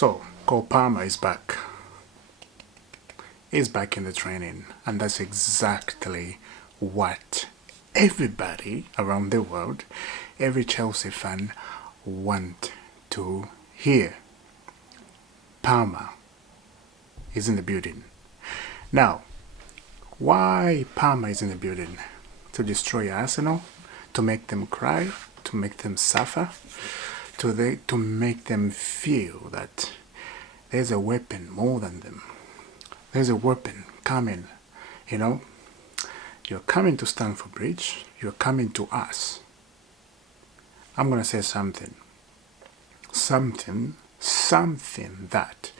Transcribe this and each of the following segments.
So, Cole Palmer is back. He's back in the training, and that's exactly what everybody around the world, every Chelsea fan, want to hear. Palmer is in the building. Now, why Palmer is in the building? To destroy Arsenal? To make them cry? To make them suffer? To make them feel that there's a weapon more than them. There's a weapon coming, you know. You're coming to Stamford Bridge. You're coming to us. I'm going to say something. Something that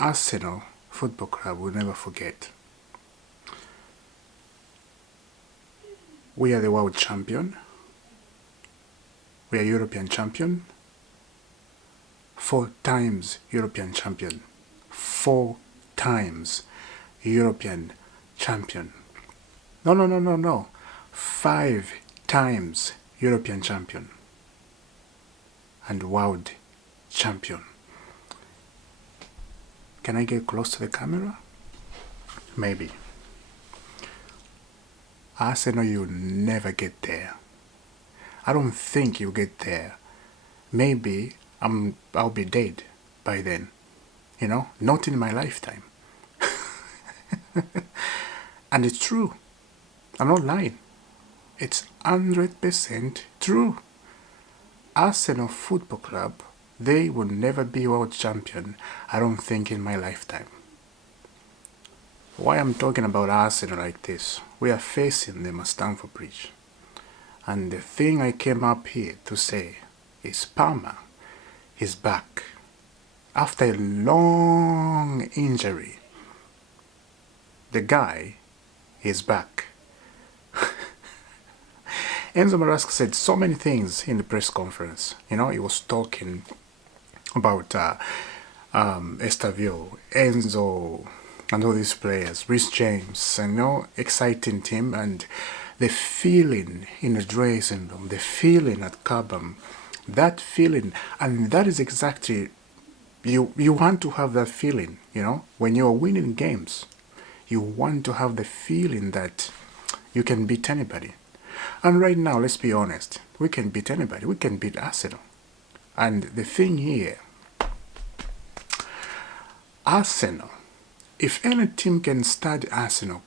Arsenal Football Club will never forget. We are the world champion. We are European champion. 4 times European champion. 4 times European champion. No. 5 times European champion. And world champion. Can I get close to the camera? Maybe. Arsenal, you'll never get there. I don't think you'll get there. Maybe I'll be dead by then. You know, not in my lifetime. And it's true. I'm not lying. It's 100% true. Arsenal Football Club, they will never be world champion, I don't think, in my lifetime. Why I'm talking about Arsenal like this? We are facing them at Stamford Bridge. And the thing I came up here to say is Palmer is back. After a long injury, the guy is back. Enzo Maresca said so many things in the press conference. You know, he was talking about Estavio, Enzo, and all these players, Rhys James, and, you know, exciting team, and the feeling in the dressing room, the feeling at Cobham, that feeling, and that is exactly, you want to have that feeling, you know, when you're winning games. You want to have the feeling that you can beat anybody. And right now, let's be honest, we can beat anybody. We can beat Arsenal. And the thing here, Arsenal, if any team can stud Arsenal,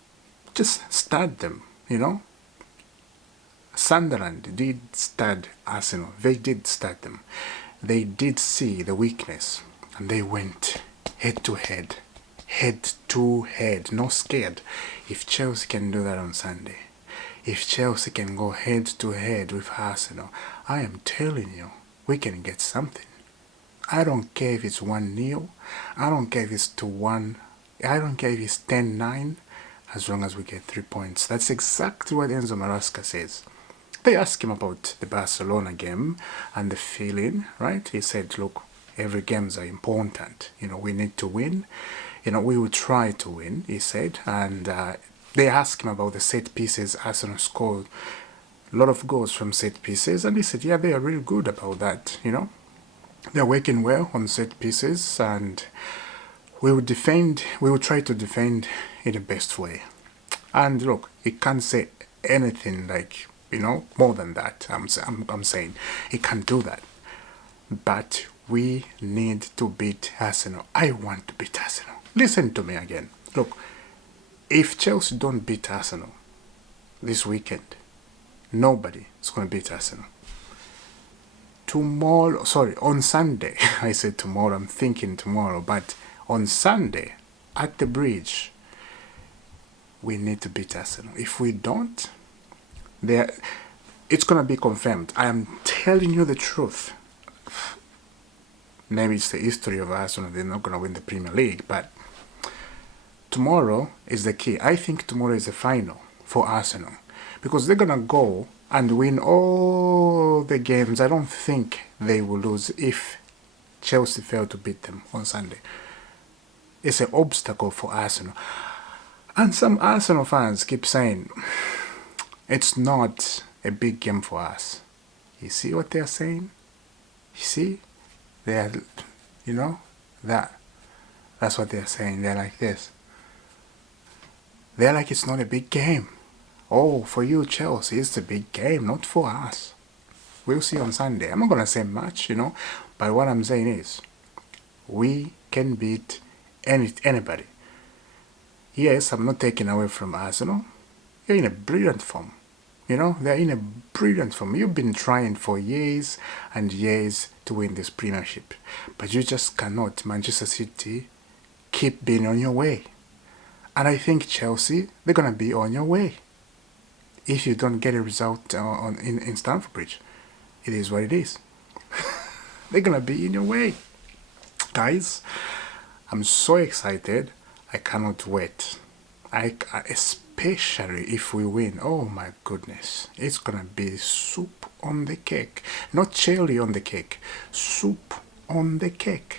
just stud them, you know. Sunderland did stud Arsenal. They did stud them. They did see the weakness, and they went head to head. Head to head, not scared. If Chelsea can do that on Sunday, if Chelsea can go head to head with Arsenal, I am telling you, we can get something. I don't care if it's 1-0, I don't care if it's 2-1, I don't care if it's 10-9, as long as we get 3 points. That's exactly what Enzo Maresca says. They asked him about the Barcelona game and the feeling, right? He said, look, every games are important. You know, we need to win. You know, we will try to win, he said. And they asked him about the set pieces. Arsenal scored a lot of goals from set pieces. And he said, yeah, they are really good about that, you know. They're working well on set pieces. And we will try to defend in the best way. And look, he can't say anything like, you know, more than that. I'm saying he can't do that. But we need to beat Arsenal. I want to beat Arsenal. Listen to me again. Look, if Chelsea don't beat Arsenal this weekend, nobody is going to beat Arsenal. On Sunday, I said tomorrow, I'm thinking tomorrow, but on Sunday, at the bridge, we need to beat Arsenal. If we don't, it's going to be confirmed. I am telling you the truth. Maybe it's the history of Arsenal, they're not going to win the Premier League, but tomorrow is the key. I think tomorrow is the final for Arsenal, because they're going to go and win all the games. I don't think they will lose if Chelsea fail to beat them on Sunday. It's an obstacle for Arsenal. And some Arsenal fans keep saying, it's not a big game for us. You see what they're saying? You see? They are, you know, That's what they're saying. They're like this. They're like it's not a big game. Oh, for you, Chelsea, it's a big game, not for us. We'll see on Sunday. I'm not going to say much, but what I'm saying is we can beat anybody. Yes, I'm not taking away from Arsenal. You're in a brilliant form. They're in a brilliant form. You've been trying for years and years to win this Premiership. But you just cannot, Manchester City, keep being on your way. And I think Chelsea, they're going to be on your way. If you don't get a result in Stamford Bridge, it is what it is. They're going to be in your way. Guys, I'm so excited. I cannot wait. Especially if we win. Oh my goodness. It's going to be soup on the cake. Not chili on the cake. Soup on the cake.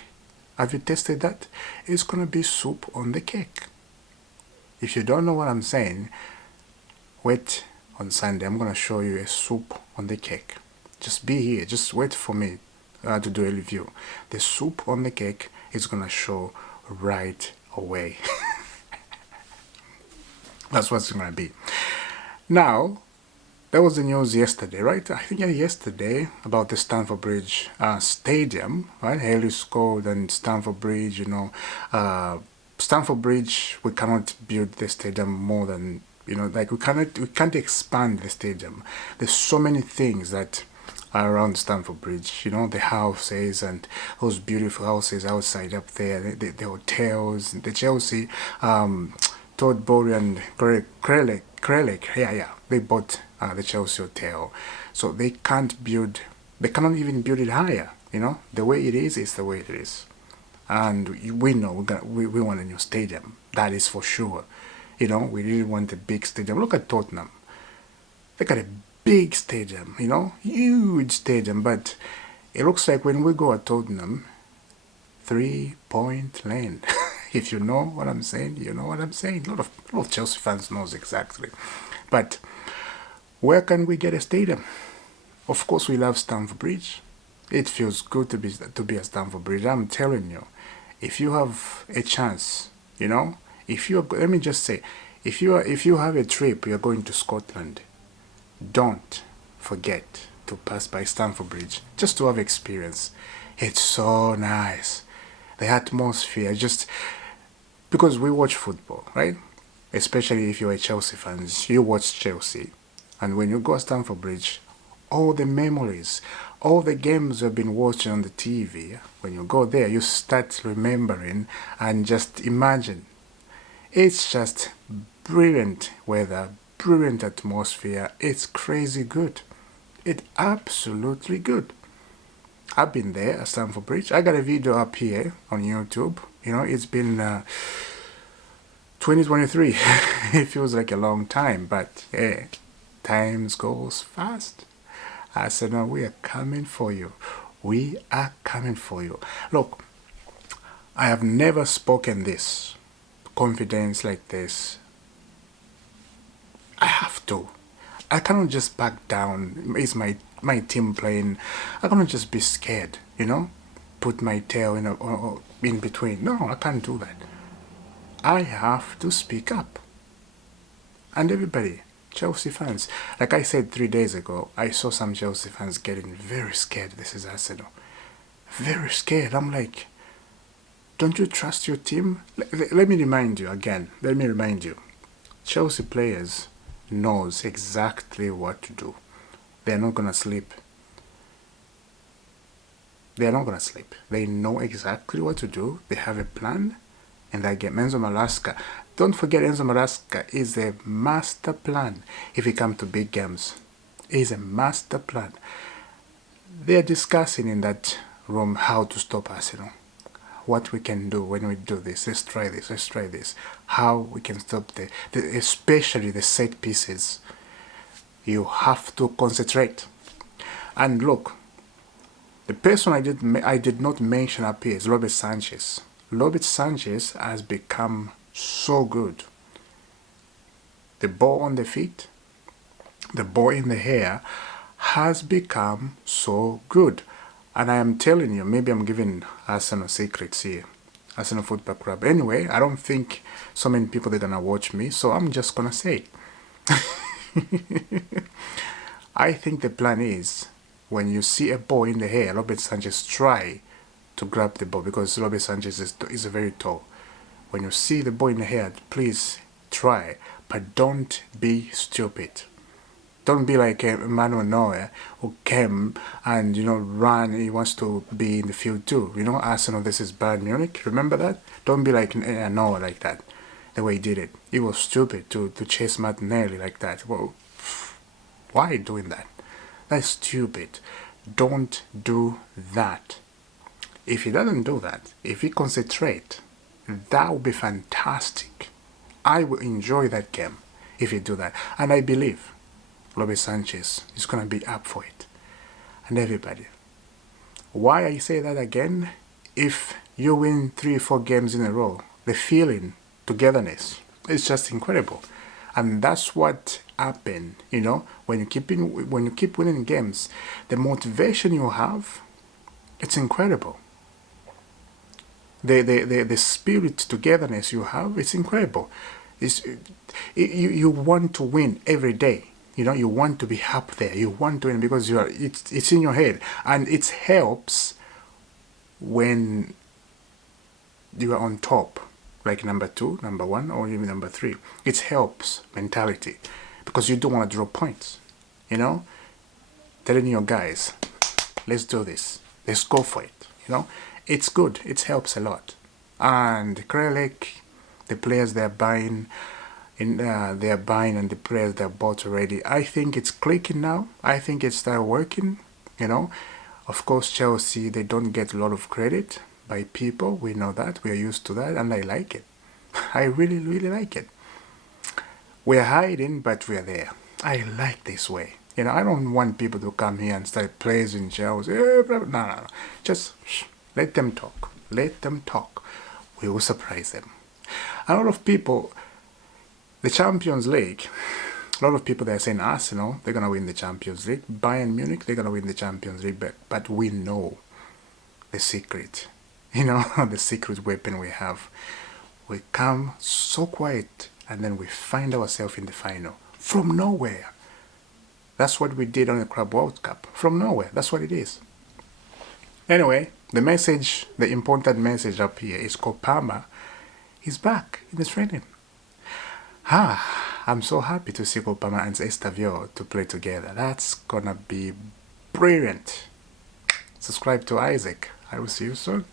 Have you tasted that? It's going to be soup on the cake. If you don't know what I'm saying, wait on Sunday. I'm going to show you a soup on the cake. Just be here. Just wait for me to do a review. The soup on the cake is going to show right away. That's what it's going to be. Now, there was the news yesterday, right? I think yesterday about the Stamford Bridge Stadium, right? Haley scored and Stamford Bridge, Stamford Bridge, we cannot build the stadium more than, we can't expand the stadium. There's so many things that are around Stamford Bridge, the houses and those beautiful houses outside up there, the hotels, the Chelsea, Todd Bowley and Krelek, they bought the Chelsea hotel. So they cannot even build it higher, the way it is the way it is. And we know we want a new stadium, that is for sure. We really want a big stadium. Look at Tottenham. They got a big stadium, huge stadium, but it looks like when we go at Tottenham, 3-point land. If you know what I'm saying, you know what I'm saying. A lot of Chelsea fans knows exactly. But where can we get a stadium? Of course, we love Stamford Bridge. It feels good to be at Stamford Bridge. I'm telling you, if you have a chance, let me just say, if you have a trip, you're going to Scotland, don't forget to pass by Stamford Bridge just to have experience. It's so nice. The atmosphere, just because we watch football, right? Especially if you're a Chelsea fan, you watch Chelsea. And when you go to Stamford Bridge, all the memories, all the games you've been watching on the TV, when you go there, you start remembering and just imagine. It's just brilliant weather, brilliant atmosphere. It's crazy good. It's absolutely good. I've been there at Stamford Bridge. I got a video up here on YouTube. It's been 2023. It feels like a long time, but hey, times goes fast. I said, no, we are coming for you. We are coming for you. Look, I have never spoken this confidence like this. I have to. I cannot just back down. Is my team playing? I cannot just be scared, put my tail in between. No, I can't do that. I have to speak up. And everybody, Chelsea fans, like I said 3 days ago, I saw some Chelsea fans getting very scared. This is Arsenal. Very scared. I'm like, don't you trust your team? Let me remind you again. Chelsea players knows exactly what to do. They're not going to sleep. They're not going to sleep. They know exactly what to do. They have a plan. And that game, Enzo Maresca. Don't forget, Enzo Maresca is a master plan if it comes to big games. He's a master plan. They're discussing in that room how to stop Arsenal. What we can do when we do this. Let's try this. How we can stop especially the set pieces. You have to concentrate. And look, the person I did not mention up here is Robert Sanchez. Robert Sanchez has become so good. The ball on the feet, the ball in the hair has become so good. And I am telling you, maybe I'm giving Arsenal secrets here. Arsenal Football Club. Anyway, I don't think so many people are gonna watch me, so I'm just gonna say it. I think the plan is when you see a ball in the air, Robert Sanchez try to grab the ball because Robert Sanchez is very tall. When you see the ball in the air, please try, but don't be stupid. Don't be like Emmanuel Neuer who came and ran. He wants to be in the field too. Arsenal. This is Bayern Munich. Remember that. Don't be like Neuer like that. The way he did it, it was stupid to chase Martinelli like that. Well, why doing that? That's stupid. Don't do that. If he doesn't do that, if he concentrate, that would be fantastic. I will enjoy that game if he do that, and I believe Robert Sanchez is going to be up for it. And everybody. Why I say that again? If you win 3-4 games in a row, the feeling, togetherness, is just incredible. And that's what happened, when you keep winning games, the motivation you have, it's incredible. The spirit, togetherness you have, it's incredible. You want to win every day. You want to be up there. You want to win because it's in your head, and it helps when you are on top, like number 2, number 1, or even number 3. It helps mentality because you don't want to drop points. Telling your guys, let's do this. Let's go for it. It's good. It helps a lot. And Krelek, the players they're buying. They are buying and the players they are bought already. I think it's clicking now. I think it's started working. Of course, Chelsea, they don't get a lot of credit by people. We know that. We are used to that, and I like it. I really, really like it. We're hiding, but we're there. I like this way. I don't want people to come here and start praising Chelsea. No. Just let them talk. Let them talk. We will surprise them. A lot of people. The Champions League, a lot of people they're saying Arsenal, they're going to win the Champions League. Bayern Munich, they're going to win the Champions League. But we know the secret. The secret weapon we have. We come so quiet and then we find ourselves in the final. From nowhere. That's what we did on the Club World Cup. From nowhere. That's what it is. Anyway, the important message up here is Kopama is back in the training. I'm so happy to see Kopama and Estavio to play together. That's gonna be brilliant. Subscribe to Isaac. I will see you soon.